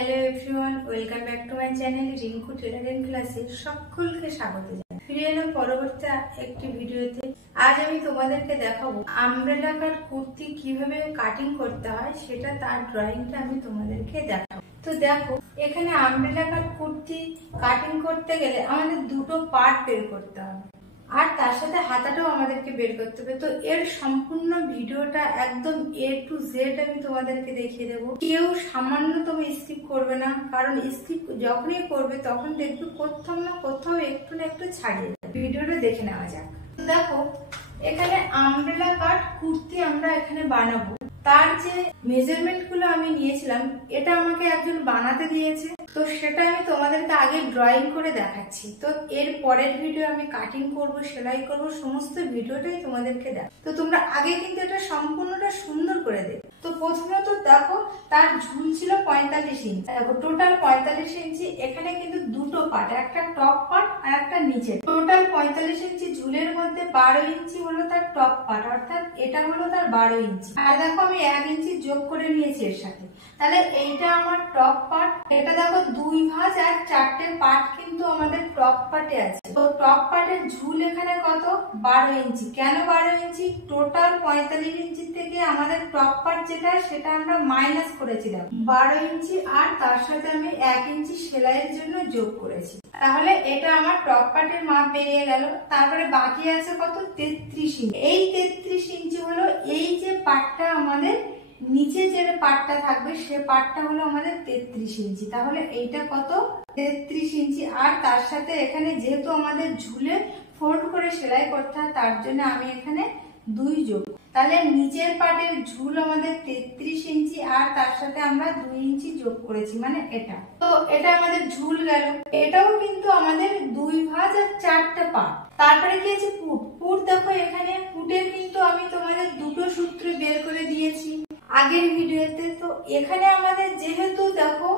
Hello everyone, welcome back to my channel Rinku tailoring ক্লাসে সকলকে স্বাগত জানাই। ফিরে এলাম পরবর্তী একটি ভিডিওতে। আজ আমি তোমাদেরকে দেখাবো আমব্রেলা কাট কুর্তি কিভাবে কাটিং করতে হয়, সেটা তার ড্রয়িংটা আমি তোমাদেরকে দেখাবো। তো দেখো, এখানে আমব্রেলা কাট কুর্তি কাটিং করতে গেলে আমাদের দুটো পার্ট বের করতে হবে, আর তার সাথে হাতাটাও আমাদেরকে বের করতে হবে। তো এর সম্পূর্ণ ভিডিওটা একদম A to Z আমি তোমাদেরকে দেখিয়ে দেবো। কেউ সামান্যতম স্কিপ করবে না, কারণ স্কিপ যখনই করবে তখন দেখবে কোথাও না কোথাও একটু না একটু ছাড়িয়ে যাবে। ভিডিওটা দেখে নেওয়া যাক। দেখো, এখানে আমব্রেলা কাট কুর্তি আমরা এখানে বানাবো। তার যে মেজারমেন্ট গুলো আমি নিয়েছিলাম, এটা আমাকে একজন বানাতে দিয়েছে, তো সেটা আমি তোমাদেরকে আগে ড্রয়িং করে দেখাচ্ছি। তো এর পরের ভিডিও আমি কাটিং করব, সেলাই করব, সমস্ত ভিডিওটাই তোমাদেরকে দেখ। তো তোমরা আগে কিন্তু এটা সম্পূর্ণটা সুন্দর করে দেবে। তো প্রথমত দেখো, তার ঝুল ছিল 45 ইঞ্চি। দেখো, টোটাল 45 ইঞ্চি। এখানে কিন্তু দুটো পার্ট, একটা টপ পার্ট আর একটা নিচে। টোটাল 45 ইঞ্চি ঝুলের মধ্যে 12 ইঞ্চি হলো তার টপ পার্ট, অর্থাৎ এটা হলো তার 12 ইঞ্চি। আর দেখো, আমি 1 ইঞ্চি যোগ করে নিয়েছি এর সাথে। তাহলে এইটা আমার টপ পার্ট। এটা দেখো, 2 ভাঁজ আর 4টে পার্ট কিন্তু আমাদের টপ পার্টে আছে। তো টপ পার্টের ঝুল এখানে কত? 12 ইঞ্চি। কেন 12 ইঞ্চি? টোটাল 45 ইঞ্চি থেকে আমাদের টপ পার্ট যেটা, সেটা আমরা মাইনাস করেছিলাম 12 ইঞ্চি, আর তার সাথে আমি 1 ইঞ্চি সেলাইয়ের জন্য যোগ করেছি। তাহলে এটা আমার টপ পার্টের মাপ বেরিয়ে গেল। তারপরে বাকি আছে কত? 33 ইঞ্চি। এই 33 ইঞ্চি হলো এই যে পার্টটা, আমাদের নিচে যে পার্টটা থাকবে সে পার্টটা হলো আমাদের 33 ইঞ্চি। তাহলে এইটা কত? 33 ইঞ্চি। আর তার সাথে এখানে যেহেতু আমাদের ঝুলে ফোল্ড করে সেলাই করতে হয়, তার জন্য আমি এখানে 2 যোগ। তাহলে নিচের পার্টের ঝুল আমাদের 33 ইঞ্চি, আর তার সাথে আমরা 2 ইঞ্চি যোগ করেছি, মানে এটা। তো এটা আমাদের ঝুল গেল। এটাও কিন্তু আমাদের 2 ভাঁজ আর 4টে পার্ট। তারপরে কি আছে? পুট। পুট দেখো, এখানে পুটের কিন্তু আমি তোমাদের দুটো সূত্র বের করে দিয়েছি আগের ভিডিওতে। তো এখানে আমাদের যেহেতু দেখো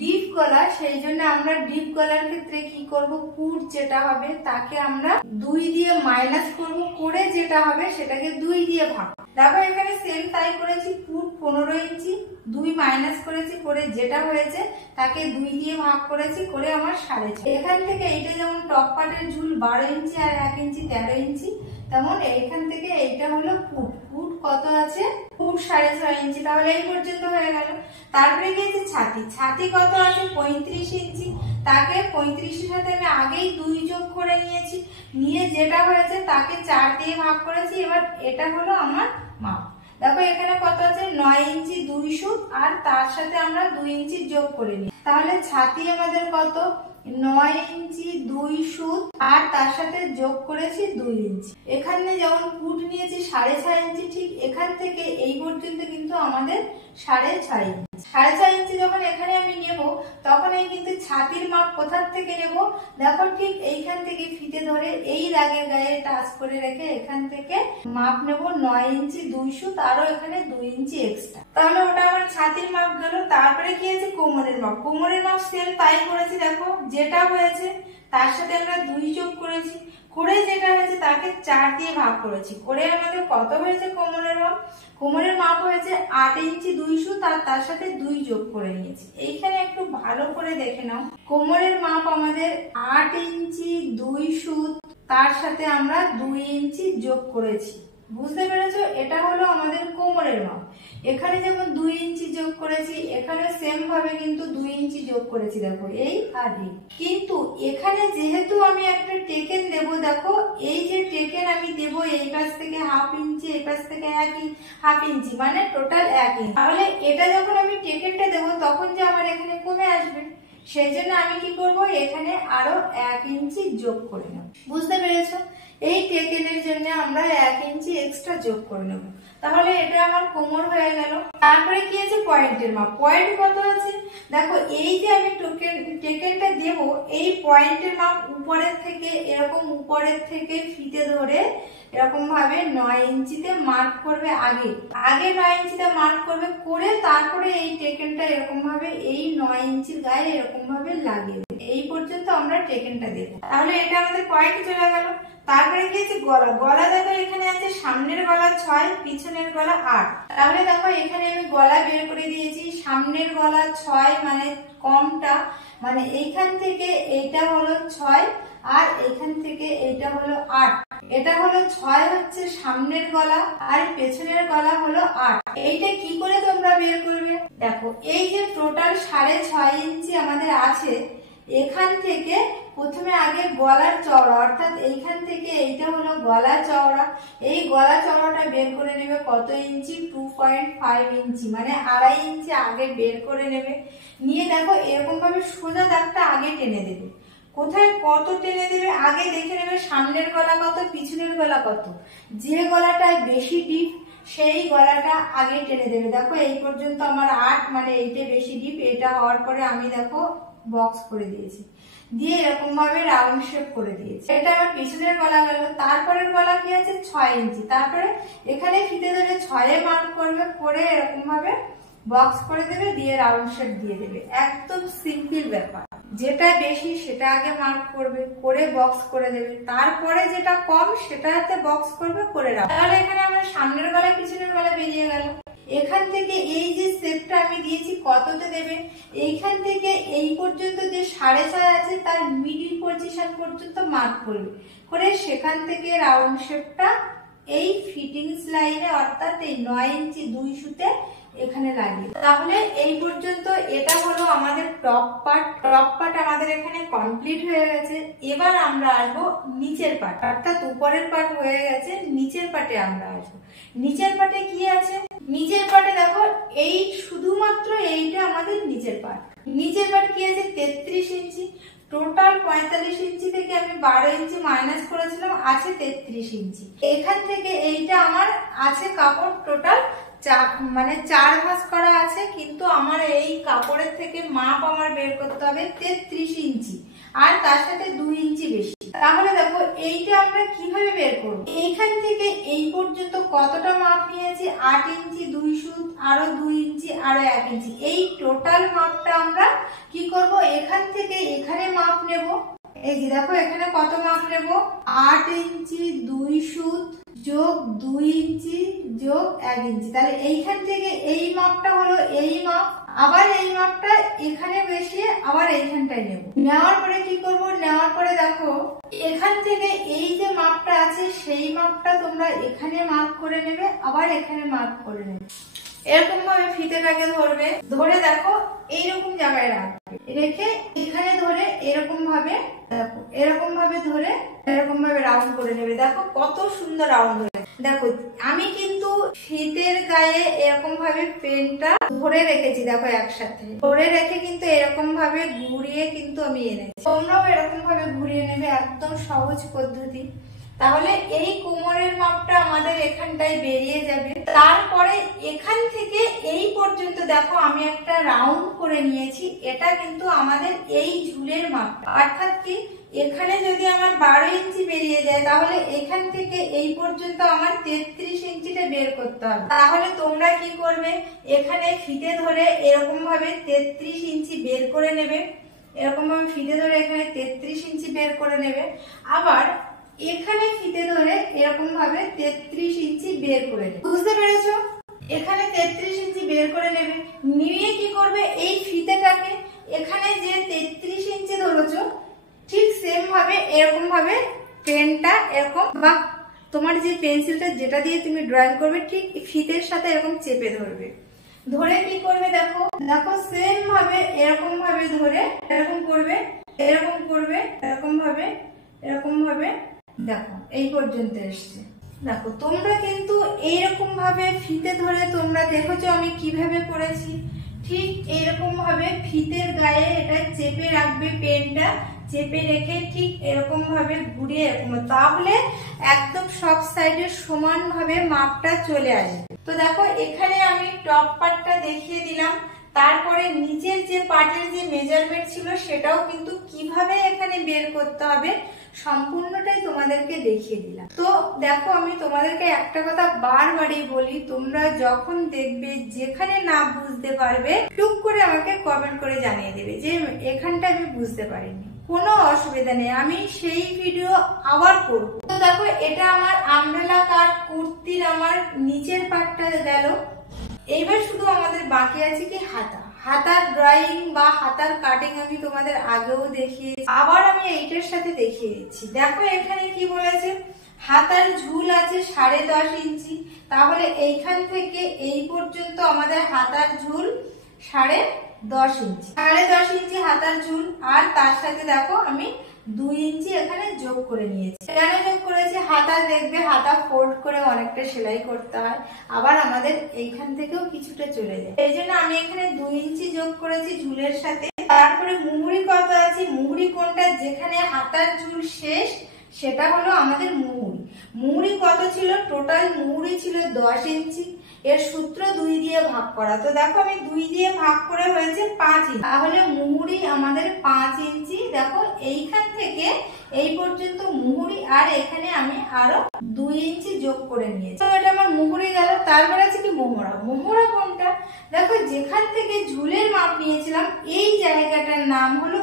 ডিপ গলা, সেই জন্য আমরা ডিপ গলার ক্ষেত্রে কি করব? পুট যেটা হবে তাকে আমরা 2 দিয়ে মাইনাস করব, করে যেটা হবে সেটাকে 2 দিয়ে ভাগ। দেখো, এখানে সেম তাই করেছি। পুট 15 ইঞ্চি, 2 মাইনাস করেছি, করে যেটা হয়েছে তাকে 2 দিয়ে ভাগ করেছি, করে আমার 6.5। এখান থেকে এইটা যেমন টপ পার্টের ঝুল 12 ইঞ্চি আর 1 ইঞ্চি 13 ইঞ্চি, তেমন এইখান থেকে এইটা হলো পুট। পুট কত আছে? পুট 6.5 ইঞ্চি। তাহলে এই পর্যন্ত হয়ে গেল। তারপরে গিয়েছে ছাতি। ছাতি কত আছে? 35 ইঞ্চি। তাকে 35 এর সাথে আমি আগেই 2 যোগ করে নিয়েছি, নিয়ে যেটা হয়েছে তাকে 4 দিয়ে ভাগ করেছি। এবার এটা হলো আমার মাপ। দেখো, এখানে কত আছে? 9 ইঞ্চি 2 সুত, আর তার সাথে আমরা 2 ইঞ্চি যোগ করে নিই। তাহলে ছাতি আমাদের কত? 9 ইঞ্চি 2 সুত, আর তার সাথে যোগ করেছি 2 ইঞ্চি। এখানে যেমন পুট নিয়েছি 6.5 ইঞ্চি, ঠিক এখান থেকে এই পর্যন্ত কিন্তু আমাদের 6.5 ইঞ্চি। 6.5 ইঞ্চি যখন এখানে আমি নেব, তখন এই কিন্তু ছাতির মাপ কোথার থেকে নেব? দেখো, ঠিক এইখান থেকে ফিতে ধরে এই দাগের গায়ে টাচ করে রেখে এখান থেকে মাপ নেব 9 ইঞ্চি 2 সুত, আরো এখানে 2 ইঞ্চি এক্সট্রা। তাহলে ওটা আমার ছাতির মাপ গেল। তারপরে কি আছে? কোমরের মাপ। কোমরের মাপ সেম তাই করেছি। দেখো, যেটা হয়েছে তার সাথে আমরা 2 যোগ করেছি, করে যেটা হয়েছে তাকে 4 দিয়ে ভাগ করেছি, করে আমাদের কত হয়েছে কোমরের মাপ? কোমরের মাপ হয়েছে 8 ইঞ্চি 2 সুত, আর তার সাথে 2 যোগ করে নিয়েছি। এইখানে একটু ভালো করে দেখে নাও, কোমরের মাপ আমাদের 8 ইঞ্চি 2 সুত, তার সাথে আমরা 2 ইঞ্চি যোগ করেছি। বুঝতে পেরেছো? এটা হলো আমাদের কোমরের মাপ। এখানে যেমন 2 ইঞ্চি যোগ করেছি, এখানে সেম ভাবে কিন্তু 2 ইঞ্চি যোগ করেছি। দেখো, এই আর এই। কিন্তু এখানে যেহেতু আমি একটা টেকেন দেব, দেখো এই যে টেকেন আমি দেব, এই পাশ থেকে 1/2 ইঞ্চি, এই পাশ থেকে 1/2 ইঞ্চি, মানে টোটাল 1 ইঞ্চি। তাহলে এটা যখন আমি টেকেনটা দেব, তখন যে আমার এখানে কমে আসবে, সেই জন্য আমি কি করব? এখানে আরো 1 ইঞ্চি যোগ করে নেব। বুঝতে পেরেছো? এই টেকেনের জন্য আমরা 1 ইঞ্চি এক্সট্রা যোগ করে নেব। তাহলে এটা আমার কোমর হয়ে গেল। তারপরে কি আছে? পয়েন্টের মাপ। পয়েন্ট কত আছে? দেখো, এই যে আমি টেকেনটা দেব, এই পয়েন্টের মাপ উপরের থেকে, এরকম উপরের থেকে ফিতে ধরে এরকম ভাবে 9 ইঞ্চিতে মার্ক করবে। আগে 9 ইঞ্চিতে মার্ক করবে, করে তারপরে এই টেকেনটা এরকম ভাবে এই 9 ইঞ্চির গায়ে এরকম ভাবে লাগিয়ে দেবে। এই পর্যন্ত আমরা টেকেনটা দেব। তাহলে এটা আমাদের পয়েন্ট চলে গেল। তারপরে কি আছে গলা। গলা দেখো এখানে আছে সামনের গলা 6, পিছনের গলা 8। তাহলে দেখো এখানে আমি গলা বের করে দিয়েছি। সামনের গলা 6 মানে কমটা, মানে এইখান থেকে এইটা হলো 6 আর এখান থেকে এইটা হলো 8। এটা হলো 6 হচ্ছে সামনের গলা আর পেছনের গলা হলো 8। এইটা কি করে তোমরা বের করবে? দেখো এই যে টোটাল 6.5 ইঞ্চি আমাদের আছে, এখান থেকে প্রথমে আগে গলার চওড়া, অর্থাৎ এইখান থেকে এইটা হলো গলা চওড়া। এই গলা চওড়াটা বের করে নেবে কত ইঞ্চি? 2.5 ইঞ্চি, মানে 2.5 ইঞ্চি আগে বের করে নেবে। নিয়ে দেখো এরকম ভাবে সোজা দাগটা আগে টেনে দেবে। কোথায় কত টেনে দেবে আগে দেখে নেবে, সামনের গলা কত, পিছনের গলা কত। যে গলাটায় বেশি ডিপ সেই গলাটা আগে টেনে দেবে। দেখো এই পর্যন্ত আমার 8, মানে এইটা বেশি ডিপ। এটা হওয়ার পরে আমি দেখো বক্স করে দিয়েছি, দিয়ে এরকম ভাবে রাউন্ড শেপ করে দিয়েছি। এটা আমার পিছনের গলা গেল। তারপরের গলা কি আছে? 6 ইঞ্চি। তারপরে এখানে ফিতে ধরে 6 মার্ক করবে, করে এরকম ভাবে বক্স করে দেবে, দিয়ে রাউন্ড শেপ দিয়ে দেবে। একদম সিম্পল ব্যাপার। যেটা বেশি সেটা আগে মার্ক করবে, করে বক্স করে দেবে। তারপরে যেটা কম সেটাতে বক্স করবে, করে রাখবে। তাহলে এখানে আমার সামনের গলা পিছনের গলা বেরিয়ে গেল। এখান থেকে এই যে শেপটা আমি দিয়েছি কততে দেবে? এইখান থেকে এই পর্যন্ত যে 6.5 আছে তার মিডিল পজিশন পর্যন্ত মার্ক করবে, করে সেখান থেকে রাউন্ড শেপটা এই ফিটিংস লাইনে, অর্থাৎ এই 9 ইঞ্চি 2 সুতে এখানে লাগিয়ে। তাহলে এই পর্যন্ত এটা হলো আমাদের টপ পার্ট। টপ পার্ট আমাদের এখানে কমপ্লিট হয়ে গেছে। এবার আমরা আসবো নিচের পার্ট, অর্থাৎ উপরের পার্ট হয়ে গেছে, নিচের পার্টে আমরা আসবো। নিচের পার্টে কি আছে? নিচের পার্টে দেখো এই শুধুমাত্র এইটা আমাদের নিচের পার্ট। নিচের পার্ট কি আছে? 33 ইঞ্চি। টোটাল 45 ইঞ্চি থেকে আমি 12 ইঞ্চি মাইনাস করেছিলাম, আছে 33 ইঞ্চি। এখান থেকে এইটা আমার আছে কাপড় টোটাল মানে 4 ভাঁজ করা আছে, কিন্তু আমার এই কাপড়ের থেকে মাপ আমার বের করতে হবে 33 ইঞ্চি, আর তার সাথে 2 ইঞ্চি বেশি। তাহলে দেখো এইটা আমরা কিভাবে বের করব? এইখান থেকে এই পর্যন্ত কতটা মাপ নিয়েছি? 8 ইঞ্চি 2 সুত, আরো 2 ইঞ্চি, আরো 1 ইঞ্চি। এই টোটাল মাপটা আমরা কি করব? এখান থেকে এখানে মাপ নেব। এই যে দেখো এখানে কত মাপ নেব? 8 ইঞ্চি 2 সুত যোগ 2 ইঞ্চি যোগ 1 ইঞ্চি। তাহলে এইখান থেকে এই মাপটা হলো এই মাপ, আবার এই মাপটা এখানে বসিয়ে আবার এইখানটায় নেব। নেওয়ার পরে কি করব? নেওয়ার পরে দেখো এখান থেকে এই যে মাপটা আছে সেই মাপটা তোমরা এখানে মার্ক করে নেবে, আবার এখানে মার্ক করে নেবে। এরকম ভাবে ফিতেটাকে ধরবে, ধরে দেখো এইরকম জায়গায় রাখবে, রেখে এখানে ধরে এরকম ভাবে দেখো এরকম ভাবে ধরে এরকম ভাবে রাউন্ড করে নেবে। দেখো কত সুন্দর রাউন্ড হয়ে। দেখো আমি কিন্তু ফিতের গায়ে এরকম ভাবে পেনটা ধরে রেখেছি, দেখো একসাথে ধরে রেখে কিন্তু এরকম ভাবে ঘুরিয়ে কিন্তু আমি এনেছি। তোমরাও এরকম ভাবে ঘুরিয়ে নেবে, একদম সহজ পদ্ধতি। তাহলে এই কোমরের মাপটা আমাদের এখানটায় বেরিয়ে যাবে। তারপরে এখান থেকে এই পর্যন্ত দেখো আমি একটা রাউন্ড করে নিয়েছি, এটা কিন্তু আমাদের এই ঝুলের মাপটা। অর্থাৎ কি এখানে যদি আমার 12 ইঞ্চি বেরিয়ে যায়, তাহলে এখান থেকে এই পর্যন্ত আমার 33 ইঞ্চিটা বের করতে হবে। তাহলে তোমরা কি করবে? এখানে ফিতে ধরে এরকম ভাবে 33 ইঞ্চি বের করে নেবে, এরকম ভাবে ফিতে ধরে এখানে 33 ইঞ্চি বের করে নেবে। আবার এখানে ফিতে ধরে এরকম ভাবে 33 ইঞ্চি বের করে নেবে। বুঝতে পেরেছো? এখানে 33 ইঞ্চি বের করে নেবে, নিয়ে কি করবে? এই ফিতেটাকে এখানে যে 33 ইঞ্চি ধরেছো ঠিক সেম ভাবে এরকম ভাবে পেনটা এরকম বা তোমার যে পেন্সিলটা যেটা দিয়ে তুমি ড্রয়িং করবে ঠিক ফিতের সাথে এরকম চেপে ধরবে। ধরে কি করবে? দেখো দেখো সেম ভাবে এরকম ভাবে ধরে এরকম করবে, এরকম করবে, এরকম ভাবে, এরকম ভাবে। দেখো এই পর্যন্ত এসছে। দেখো তোমরা কিন্তু এইরকম ভাবে ফিতে ধরে তোমরা দেখেছো আমি কিভাবে করেছি, ঠিক এইরকম ভাবে ফিতের গায়ে এটা চেপে রাখবে, পেনটা চেপে রেখে ঠিক এরকম ভাবে ঘুরিয়ে এরকম, তাহলে একদম সব সাইডে সমান ভাবে মাপটা চলে আসবে। তো দেখো এখানে আমি টপ পার্টটা দেখিয়ে দিলাম, তারপরে নিচের যে পার্টের যে মেজারমেন্ট ছিল সেটাও কিন্তু কিভাবে এখানে বের করতে হবে সম্পূর্ণটাই তোমাদেরকে দেখিয়ে দিলাম। তো দেখো, আমি তোমাদেরকে একটা কথা বারবারই বলি, তোমরা যখন দেখবে যেখানে না বুঝতে পারবে টুক করে আমাকে কমেন্ট করে জানিয়ে দেবে যে এখানটা আমি বুঝতে পারিনি, কোনো অসুবিধা নেই, আমি সেই ভিডিও আবার করব। তো দেখো, এটা আমার আমব্রেলা কাট কুর্তির আমার নিচের পাটটা গেল। এইবার শুধু আমাদের বাকি আছে কি হাতার ড্রয়িং বা হাতার কাটিং আমি তোমাদের আগেও দেখিয়েছি, আবার আমি এইটার সাথে দেখিয়ে দিচ্ছি। দেখো এখানে কি বলেছে, হাতার ঝুল আছে 10.5 ইঞ্চি, তাহলে এইখান থেকে এই পর্যন্ত আমাদের হাতার ঝুল 10.5 ইঞ্চি, 10.5 ইঞ্চি হাতার ঝুল। আর তার সাথে দেখো আমি 2 ইঞ্চি এখানে যোগ করে নিয়েছি। কেন যোগ করেছি, হাতা দেখবে হাতা ফোল্ড করে অনেকটা সেলাই করতে হয়, আবার আমাদের এইখান থেকেও কিছুটা চলে যায়, এই জন্য আমি এখানে 2 ইঞ্চি যোগ করেছি ঝুলের সাথে। তারপরে মুহুরি কত আছে, মুহুরি কোনটা, যেখানে হাতার ঝুল শেষ সেটা হলো আমাদের মুহুরি কত ছিল, টোটাল মুহুরি ছিল 10 ইঞ্চি। এর সূত্র 2 দিয়ে ভাগ করা, তো দেখো আমি 2 দিয়ে ভাগ করে হয়েছে 5 ইঞ্চি, তাহলে মুহুরি আমাদের 5 ইঞ্চি। দেখো এইখান থেকে এই পর্যন্ত মুহুরি, আর এখানে আমি আরো 2 ইঞ্চি যোগ করে নিয়েছি। তো এটা আমার মুহুরি গেল। তারপর আছে কি মোহরা কোনটা, দেখো যেখান থেকে ঝুলের মাপ নিয়েছিলাম এই জায়গাটার নাম হলো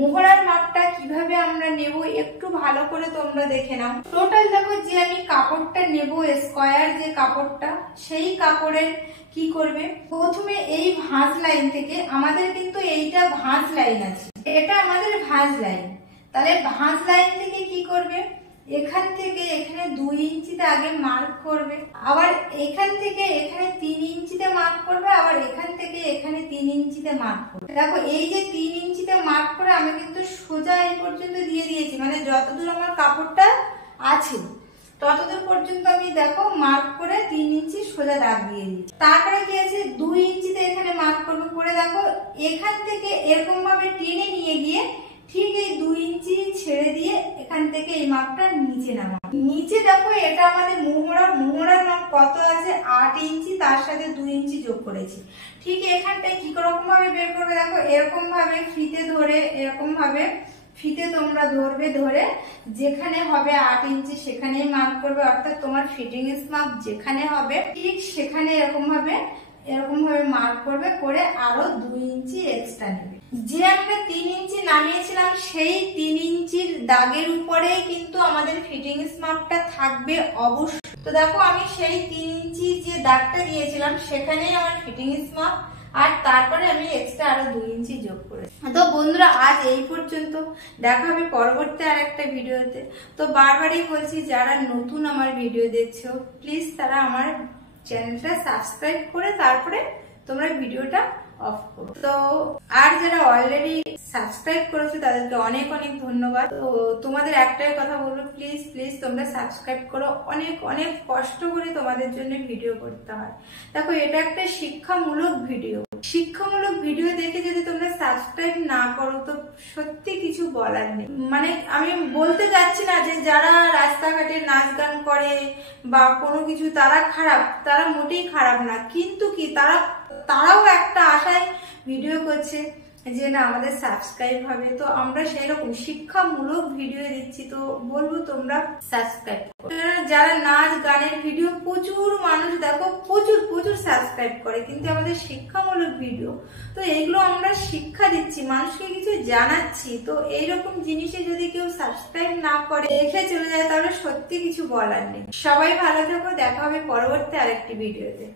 মোহরার মাপটা কিভাবে আমরা নেব একটু ভালো করে তোমরা দেখে নাও। টোটাল দেখো যে আমি কাপড়টা নেব স্কয়ার যে কাপড়টা, সেই কাপড়ের কি করবে, প্রথমে এই ভাঁজ লাইন থেকে, আমাদের কিন্তু এইটা ভাঁজ লাইন আছে, এটা আমাদের ভাঁজ লাইন, তাহলে ভাঁজ লাইন থেকে কি করবে, এখান থেকে এখানে 2 ইঞ্চিতে আগে মার্ক করবে, আবার এখান থেকে এখানে 3 ইঞ্চিতে মার্ক করবে, আবার এখান থেকে এখানে 3 ইঞ্চিতে মার্ক করবে। দেখো এই যে 3 ইঞ্চিতে মার্ক করে আমি কিন্তু সোজা এই পর্যন্ত দিয়ে দিয়েছি, মানে যতদূর আমার কাপড়টা আছে ততদূর পর্যন্ত আমি দেখো মার্ক করে 3 ইঞ্চি সোজা দাগ দিয়ে দিচ্ছি। তারপরে কি আছে, 2 ইঞ্চিতে এখানে মার্ক করবে, করে দেখো এখান থেকে এরকম ভাবে টেনে নিয়ে গিয়ে ঠিক এই 2 ইঞ্চি ছেড়ে দিয়ে এখান থেকে এই মাপটা নিচে নামাবো। নিচে দেখো এটা আমাদের মোহরার মাপ কত আছে, 8 ইঞ্চি, তার সাথে 2 ইঞ্চি যোগ করেছি। ঠিক এখানটায় কি রকম ভাবে বের করবে, দেখো এরকম ভাবে ফিতে ধরে, এরকম ভাবে ফিতে তোমরা ধরবে, ধরে যেখানে হবে 8 ইঞ্চি সেখানেই মার্ক করবে, অর্থাৎ তোমার ফিটিংস মাপ যেখানে হবে ঠিক সেখানে এরকম ভাবে মার্ক করবে, করে আরো 2 ইঞ্চি এক্সট্রা নেবে। যে আমরা 3 ইঞ্চি নামিয়েছিলাম সেই 3 ইঞ্চির দাগের উপরেই কিন্তু আমাদের ফিটিংস মাপটা থাকবে অবশ্যই। তো দেখো আমি সেই 3 ইঞ্চি যে দাগটা দিয়েছিলাম সেখানেই আমার ফিটিংস মাপ, আর তারপরে আমি এক্সট্রা আরো 2 ইঞ্চি যোগ করেছি। তো বন্ধুরা আজ এই পর্যন্ত, দেখা হবে পরবর্তী আর একটা ভিডিওতে। তো বারবারই বলছি, যারা নতুন আমার ভিডিও দেখছো প্লিজ তারা আমার চ্যানেলটা সাবস্ক্রাইব করে তারপরে তোমরা ভিডিওটা অফ করো। তো আর যারা অলরেডি সাবস্ক্রাইব করেছো তাদেরকে অনেক অনেক ধন্যবাদ। তো তোমাদের একটাই কথা বলবো, প্লিজ প্লিজ তোমরা সাবস্ক্রাইব করো, অনেক অনেক কষ্ট করে তোমাদের জন্য ভিডিও করতে হয়। দেখো এটা একটা শিক্ষামূলক ভিডিও দেখে যদি তোমরা সাবস্ক্রাইব না করো তো সত্যি কিছু বলার নেই। মানে আমি বলতে যাচ্ছি না যে যারা রাস্তাঘাটে নাচ গান করে বা কোনো কিছু তারা খারাপ, তারা মোটেই খারাপ না, কিন্তু কি তারাও একটা আশায় ভিডিও করছে যে না আমাদের সাবস্ক্রাইব হবে। তো আমরা সেই রকম শিক্ষামূলক ভিডিও দিচ্ছি, তো বলবো তোমরা সাবস্ক্রাইব করো। যারা নাচ গানের ভিডিও প্রচুর মানুষ দেখো প্রচুর সাবস্ক্রাইব করে, কিন্তু আমাদের শিক্ষামূলক ভিডিও তো এগুলো আমরা শিক্ষা দিচ্ছি, মানুষকে কিছু জানাচ্ছি। তো এইরকম জিনিসে যদি কেউ সাবস্ক্রাইব না করে দেখে চলে যায় তাহলে সত্যি কিছু বলার নেই। সবাই ভালো থাকো, দেখা হবে পরবর্তী আরেকটি ভিডিওতে।